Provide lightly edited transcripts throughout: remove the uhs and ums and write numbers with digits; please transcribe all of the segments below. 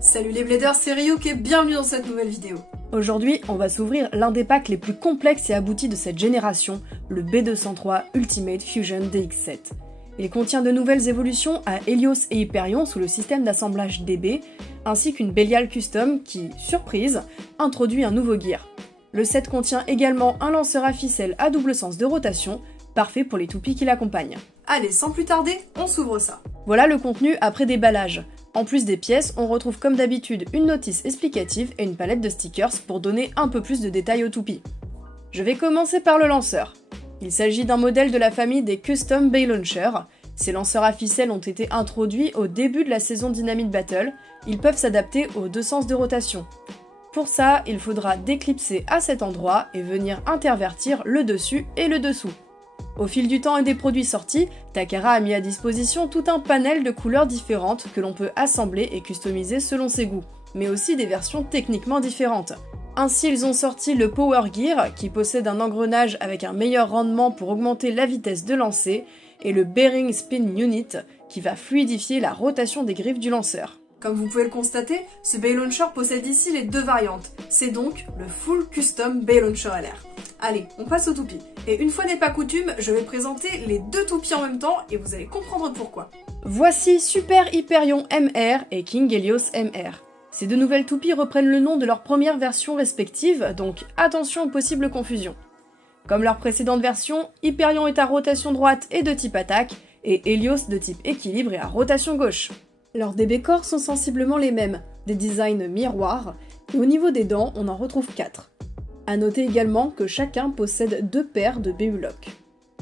Salut les bladers, c'est Ryuk et bienvenue dans cette nouvelle vidéo. Aujourd'hui, on va s'ouvrir l'un des packs les plus complexes et aboutis de cette génération, le B203 Ultimate Fusion DX7. Il contient de nouvelles évolutions à Helios et Hyperion sous le système d'assemblage DB, ainsi qu'une Belial Custom qui, surprise, introduit un nouveau gear. Le set contient également un lanceur à ficelle à double sens de rotation, parfait pour les toupies qui l'accompagnent. Allez, sans plus tarder, on s'ouvre ça. Voilà le contenu après déballage. En plus des pièces, on retrouve comme d'habitude une notice explicative et une palette de stickers pour donner un peu plus de détails aux toupies. Je vais commencer par le lanceur. Il s'agit d'un modèle de la famille des Custom Bay Launcher. Ces lanceurs à ficelle ont été introduits au début de la saison Dynamite Battle. Ils peuvent s'adapter aux deux sens de rotation. Pour ça, il faudra déclipser à cet endroit et venir intervertir le dessus et le dessous. Au fil du temps et des produits sortis, Takara a mis à disposition tout un panel de couleurs différentes que l'on peut assembler et customiser selon ses goûts, mais aussi des versions techniquement différentes. Ainsi, ils ont sorti le Power Gear, qui possède un engrenage avec un meilleur rendement pour augmenter la vitesse de lancer, et le Bearing Spin Unit, qui va fluidifier la rotation des griffes du lanceur. Comme vous pouvez le constater, ce Bay Launcher possède ici les deux variantes. C'est donc le Full Custom Bay Launcher LR. Allez, on passe aux toupies. Et une fois n'est pas coutume, je vais présenter les deux toupies en même temps et vous allez comprendre pourquoi. Voici Super Hyperion MR et King Helios MR. Ces deux nouvelles toupies reprennent le nom de leurs premières versions respectives, donc attention aux possibles confusions. Comme leur précédente version, Hyperion est à rotation droite et de type attaque, et Helios de type équilibre et à rotation gauche. Leurs DB corps sont sensiblement les mêmes, des designs miroirs, et au niveau des dents, on en retrouve 4. A noter également que chacun possède 2 paires de BU Lock.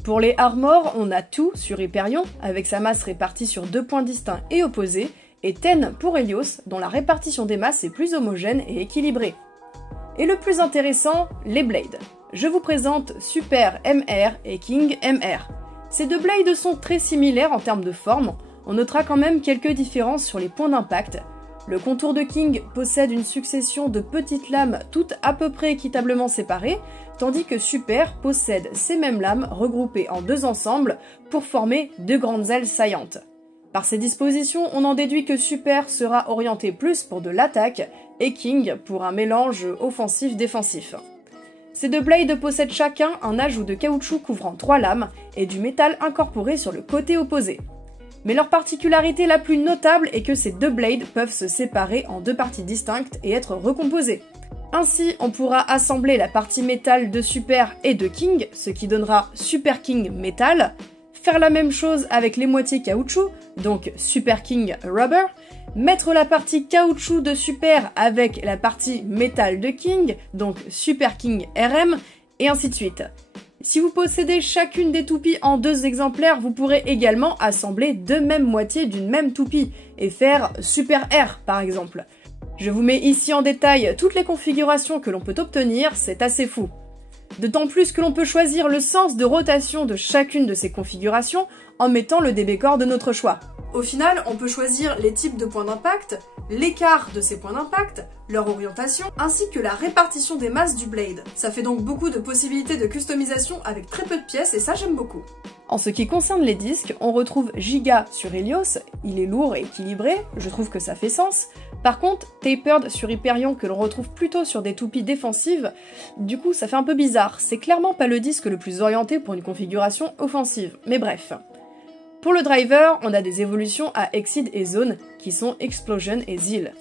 Pour les armors, on a tout sur Hyperion, avec sa masse répartie sur 2 points distincts et opposés, et Ten pour Helios, dont la répartition des masses est plus homogène et équilibrée. Et le plus intéressant, les blades. Je vous présente Super MR et King MR. Ces deux blades sont très similaires en termes de forme. On notera quand même quelques différences sur les points d'impact. Le contour de King possède une succession de petites lames toutes à peu près équitablement séparées, tandis que Super possède ces mêmes lames regroupées en deux ensembles pour former deux grandes ailes saillantes. Par ces dispositions, on en déduit que Super sera orienté plus pour de l'attaque et King pour un mélange offensif-défensif. Ces deux blades possèdent chacun un ajout de caoutchouc couvrant 3 lames et du métal incorporé sur le côté opposé. Mais leur particularité la plus notable est que ces deux blades peuvent se séparer en deux parties distinctes et être recomposées. Ainsi, on pourra assembler la partie métal de Super et de King, ce qui donnera Super King Metal, faire la même chose avec les moitiés caoutchouc, donc Super King Rubber, mettre la partie caoutchouc de Super avec la partie métal de King, donc Super King RM, et ainsi de suite. Si vous possédez chacune des toupies en 2 exemplaires, vous pourrez également assembler 2 mêmes moitiés d'une même toupie et faire Super R par exemple. Je vous mets ici en détail toutes les configurations que l'on peut obtenir, c'est assez fou. D'autant plus que l'on peut choisir le sens de rotation de chacune de ces configurations en mettant le DB Core de notre choix. Au final, on peut choisir les types de points d'impact, l'écart de ces points d'impact, leur orientation, ainsi que la répartition des masses du blade. Ça fait donc beaucoup de possibilités de customisation avec très peu de pièces et ça j'aime beaucoup. En ce qui concerne les disques, on retrouve Giga sur Helios, il est lourd et équilibré, je trouve que ça fait sens. Par contre, Tapered sur Hyperion que l'on retrouve plutôt sur des toupies défensives, du coup ça fait un peu bizarre, c'est clairement pas le disque le plus orienté pour une configuration offensive, mais bref. Pour le driver, on a des évolutions à Exceed et Zone qui sont Explosion et Zeal.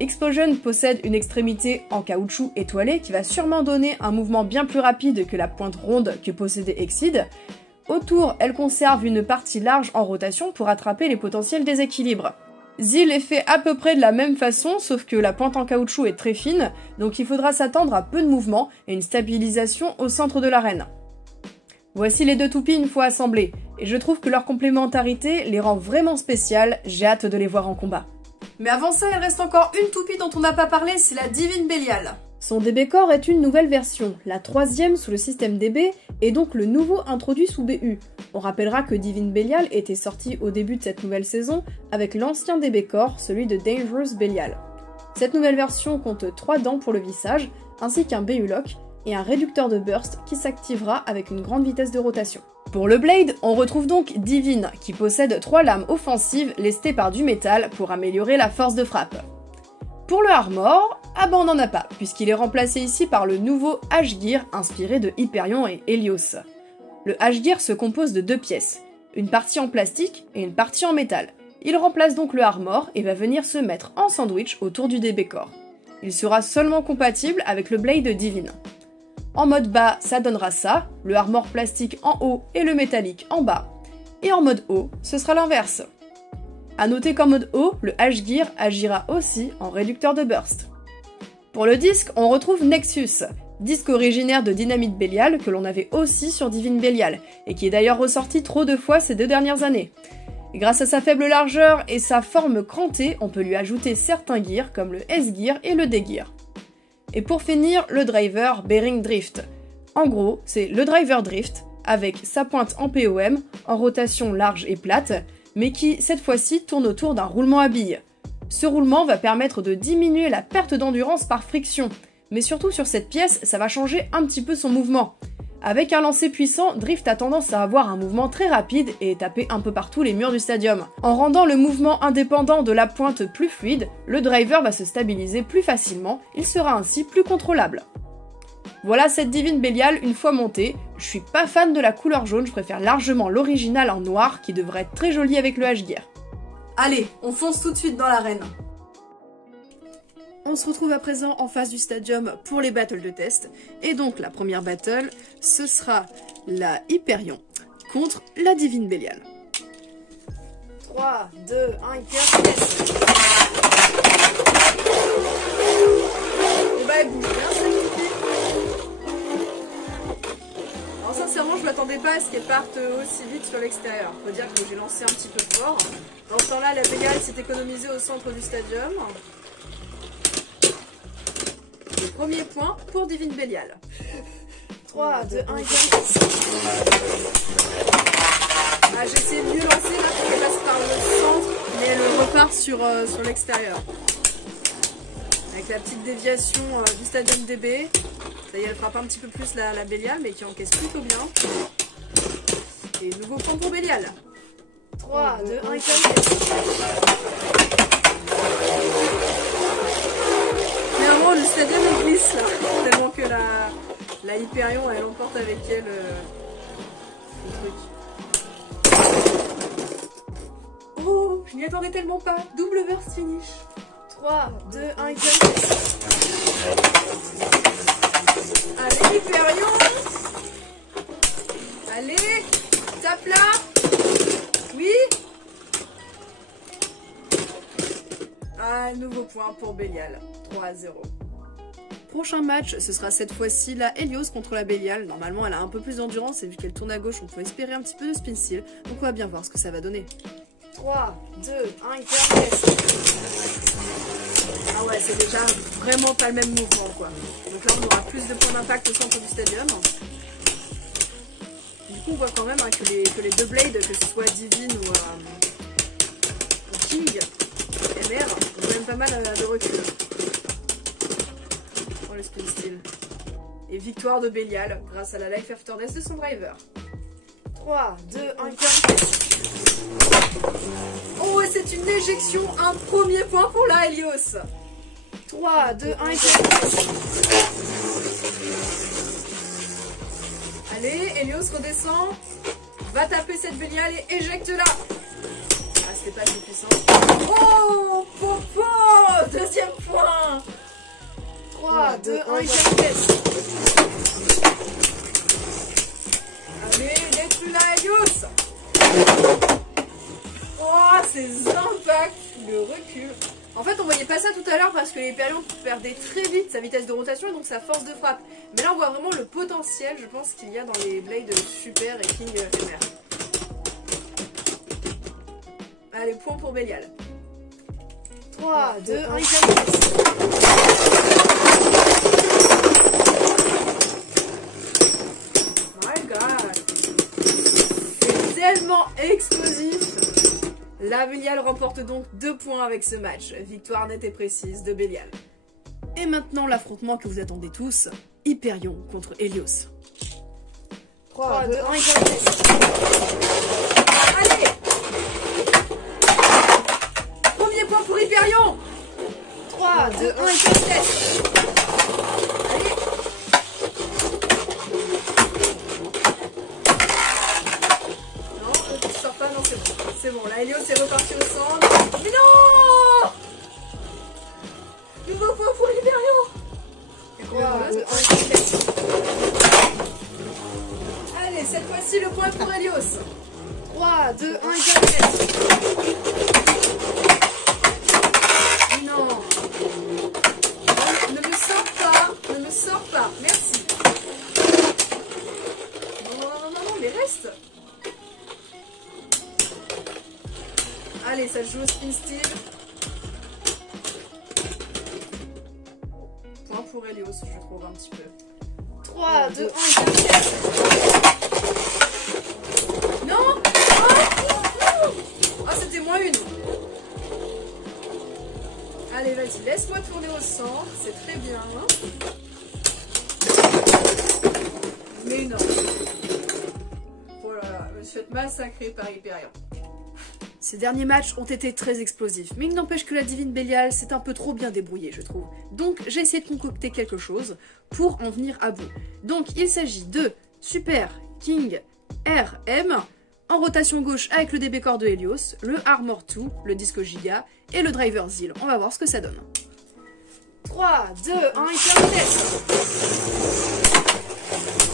Explosion possède une extrémité en caoutchouc étoilé qui va sûrement donner un mouvement bien plus rapide que la pointe ronde que possédait Exceed. Autour, elle conserve une partie large en rotation pour attraper les potentiels déséquilibres. Zeal est fait à peu près de la même façon, sauf que la pointe en caoutchouc est très fine, donc il faudra s'attendre à peu de mouvement et une stabilisation au centre de l'arène. Voici les deux toupies une fois assemblées, et je trouve que leur complémentarité les rend vraiment spéciales, j'ai hâte de les voir en combat. Mais avant ça, il reste encore une toupie dont on n'a pas parlé, c'est la Divine Belial. Son DB Core est une nouvelle version, la 3e sous le système DB, et donc le nouveau introduit sous BU. On rappellera que Divine Belial était sorti au début de cette nouvelle saison avec l'ancien DB Core, celui de Dangerous Belial. Cette nouvelle version compte 3 dents pour le vissage, ainsi qu'un BU Lock, et un réducteur de burst qui s'activera avec une grande vitesse de rotation. Pour le blade, on retrouve donc Divine, qui possède 3 lames offensives lestées par du métal pour améliorer la force de frappe. Pour le armor, ah bah on n'en a pas, puisqu'il est remplacé ici par le nouveau H-Gear inspiré de Hyperion et Helios. Le H-Gear se compose de 2 pièces, une partie en plastique et une partie en métal. Il remplace donc le armor et va venir se mettre en sandwich autour du DB Core. Il sera seulement compatible avec le Blade Divine. En mode bas, ça donnera ça, le armor plastique en haut et le métallique en bas. Et en mode haut, ce sera l'inverse. A noter qu'en mode haut, le H-Gear agira aussi en réducteur de burst. Pour le disque, on retrouve Nexus, disque originaire de Dynamite Belial que l'on avait aussi sur Divine Belial, et qui est d'ailleurs ressorti trop de fois ces 2 dernières années. Et grâce à sa faible largeur et sa forme crantée, on peut lui ajouter certains gears comme le S-Gear et le D-Gear. Et pour finir, le driver Bearing Drift. En gros, c'est le driver Drift, avec sa pointe en POM, en rotation large et plate, mais qui, cette fois-ci, tourne autour d'un roulement à billes. Ce roulement va permettre de diminuer la perte d'endurance par friction, mais surtout sur cette pièce, ça va changer un petit peu son mouvement. Avec un lancer puissant, Drift a tendance à avoir un mouvement très rapide et taper un peu partout les murs du stadium. En rendant le mouvement indépendant de la pointe plus fluide, le driver va se stabiliser plus facilement, il sera ainsi plus contrôlable. Voilà cette Divine Belial une fois montée. Je suis pas fan de la couleur jaune, je préfère largement l'original en noir qui devrait être très joli avec le H-Gear. Allez, on fonce tout de suite dans l'arène. On se retrouve à présent en face du stadium pour les battles de test. Et donc la première battle, ce sera la Hyperion contre la Divine Belial. 3, 2, 1, Hyperion, test. Et bah elle bouge bien cette Hyperion. Alors sincèrement je m'attendais pas à ce qu'elle parte aussi vite sur l'extérieur. Faut dire que j'ai lancé un petit peu fort. Dans ce temps-là, la Belial s'est économisée au centre du stadium. Le premier point pour Divine Belial. 3, 2, 1, Ah, j'ai essayé de mieux lancer là pour qu'elle passe par le centre, mais elle repart sur l'extérieur. Avec la petite déviation du stadium DB. Ça y est, elle frappe un petit peu plus la Belial, mais qui encaisse plutôt bien. Et nouveau point pour Belial. 3, 2, 1, Clairement, le stadium il glisse là, tellement que la Hyperion elle emporte avec elle le truc. Oh, je m'y attendais tellement pas. Double burst finish. 3, 2, 1, Allez Hyperion. Allez, tape là. Oui. Ah, nouveau point pour Belial. 3-0. Prochain match, ce sera cette fois-ci la Helios contre la Belial. Normalement, elle a un peu plus d'endurance et vu qu'elle tourne à gauche, on peut espérer un petit peu de spin steel. Donc on va bien voir ce que ça va donner. 3, 2, 1, Ah ouais, c'est déjà vraiment pas le même mouvement quoi. Donc là, on aura plus de points d'impact au centre du stadium. Du coup, on voit quand même hein, que les deux blades, que ce soit Divine ou King, MR, ont quand même pas mal de recul. Oh, le spin steel. Et victoire de Belial grâce à la Life After Death de son driver. 3, 2, 1, Oh, et c'est une éjection, un premier point pour la Helios. 3, 2, 1, Allez, Helios redescend, va taper cette Belial et éjecte-la. Ah, c'était pas assez puissant. Oh, Popo, deuxième point. 3, 2, 1, Allez, détruis la Helios. Oh, ces impacts, le recul. En fait, on voyait pas ça tout à l'heure parce que l'Hyperion perdait très vite sa vitesse de rotation et donc sa force de frappe. Mais là, on voit vraiment le potentiel, je pense, qu'il y a dans les Blades Super et King MR. Allez, point pour Belial. 3, 2, 1, My God. C'est tellement explosif. La Belial remporte donc 2 points avec ce match. Victoire nette et précise de Belial. Et maintenant, l'affrontement que vous attendez tous, Hyperion contre Helios. 3, 2, 1, Allez. Premier point pour Hyperion. 3, 2, 1 et test. Allez. Non, tu sors pas, non c'est bon. C'est bon, là Helios est reparti au centre. Mais non! Nouveau point pour Hyperion. 3, 2, 1 et test. Allez, cette fois-ci le point pour Helios. 3, 2, 1 et test. Non. Ne me sors pas. Ne me sors pas. Merci. Non, mais reste. Allez, ça joue au spin steel. Point pour Helios, je trouve un petit peu. 3, 2, 1 et test. Non. Ah, c'était moins une. Allez, vas-y, laisse-moi tourner au centre, c'est très bien. Mais non. Oh là là, je me suis fait massacrer par Hyperion. Ces derniers matchs ont été très explosifs, mais il n'empêche que la divine Bélial s'est un peu trop bien débrouillée, je trouve. Donc j'ai essayé de concocter quelque chose pour en venir à bout. Donc il s'agit de Super King RM, en rotation gauche avec le DB Core de Helios, le Armor 2, le Disco Giga et le Driver Zeal. On va voir ce que ça donne. 3, 2, 1 et test.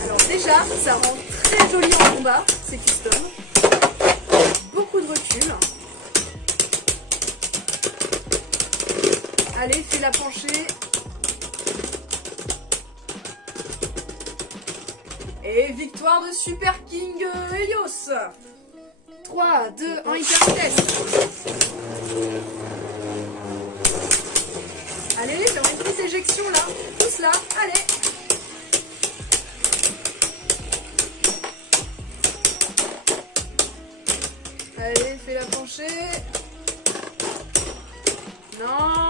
Alors déjà, ça rend très joli en combat, c'est custom. Beaucoup de recul. Allez, fais la penchée. Et victoire de Super King Helios. 3, 2, 1, hyper test. Allez, j'ai une petite éjection là. Tous là, allez. Allez, fais la penchée. Non.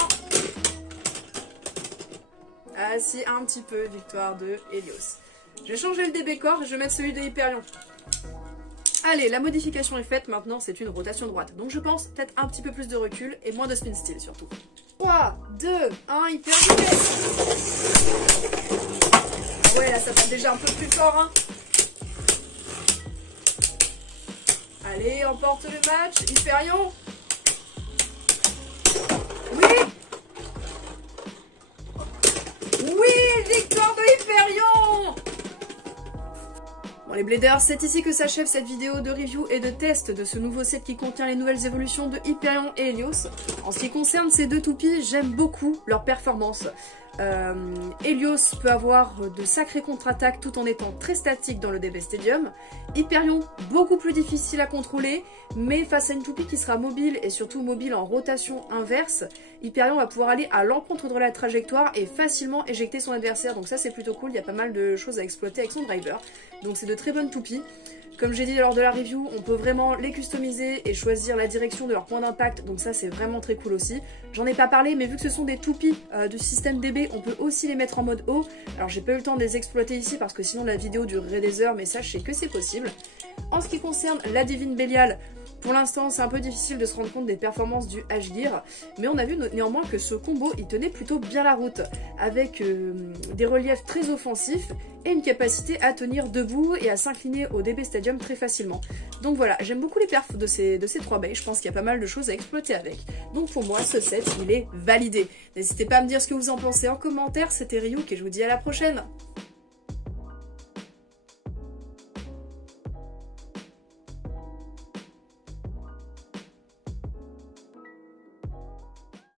Ah si, un petit peu, victoire de Helios. Je vais changer le DB Core et je vais mettre celui de Hyperion. Allez, la modification est faite, maintenant c'est une rotation droite. Donc je pense peut-être un petit peu plus de recul et moins de spin steel surtout. 3, 2, 1, Hyperion. Ouais, là ça tape déjà un peu plus fort, hein. Allez, emporte le match, Hyperion. Oui. Oui, victoire de Hyperion. Bon les Bladers, c'est ici que s'achève cette vidéo de review et de test de ce nouveau set qui contient les nouvelles évolutions de Hyperion et Helios. En ce qui concerne ces deux toupies, j'aime beaucoup leur performance. Helios peut avoir de sacrées contre-attaques tout en étant très statique dans le DB Stadium. Hyperion, beaucoup plus difficile à contrôler, mais face à une toupie qui sera mobile et surtout mobile en rotation inverse, Hyperion va pouvoir aller à l'encontre de la trajectoire et facilement éjecter son adversaire. Donc ça c'est plutôt cool, il y a pas mal de choses à exploiter avec son driver. Donc c'est de très bonnes toupies. Comme j'ai dit lors de la review, on peut vraiment les customiser et choisir la direction de leur point d'impact, donc ça c'est vraiment très cool aussi. J'en ai pas parlé, mais vu que ce sont des toupies du système DB, on peut aussi les mettre en mode haut. Alors j'ai pas eu le temps de les exploiter ici parce que sinon la vidéo durerait des heures, mais sachez que c'est possible. En ce qui concerne la divine Bélial, pour l'instant c'est un peu difficile de se rendre compte des performances du H-Gear, mais on a vu néanmoins que ce combo il tenait plutôt bien la route, avec des reliefs très offensifs et une capacité à tenir debout et à s'incliner au DB Stadium très facilement. Donc voilà, j'aime beaucoup les perfs de ces 3 bays, je pense qu'il y a pas mal de choses à exploiter avec. Donc pour moi ce set il est validé. N'hésitez pas à me dire ce que vous en pensez en commentaire, c'était Ryuk et je vous dis à la prochaine.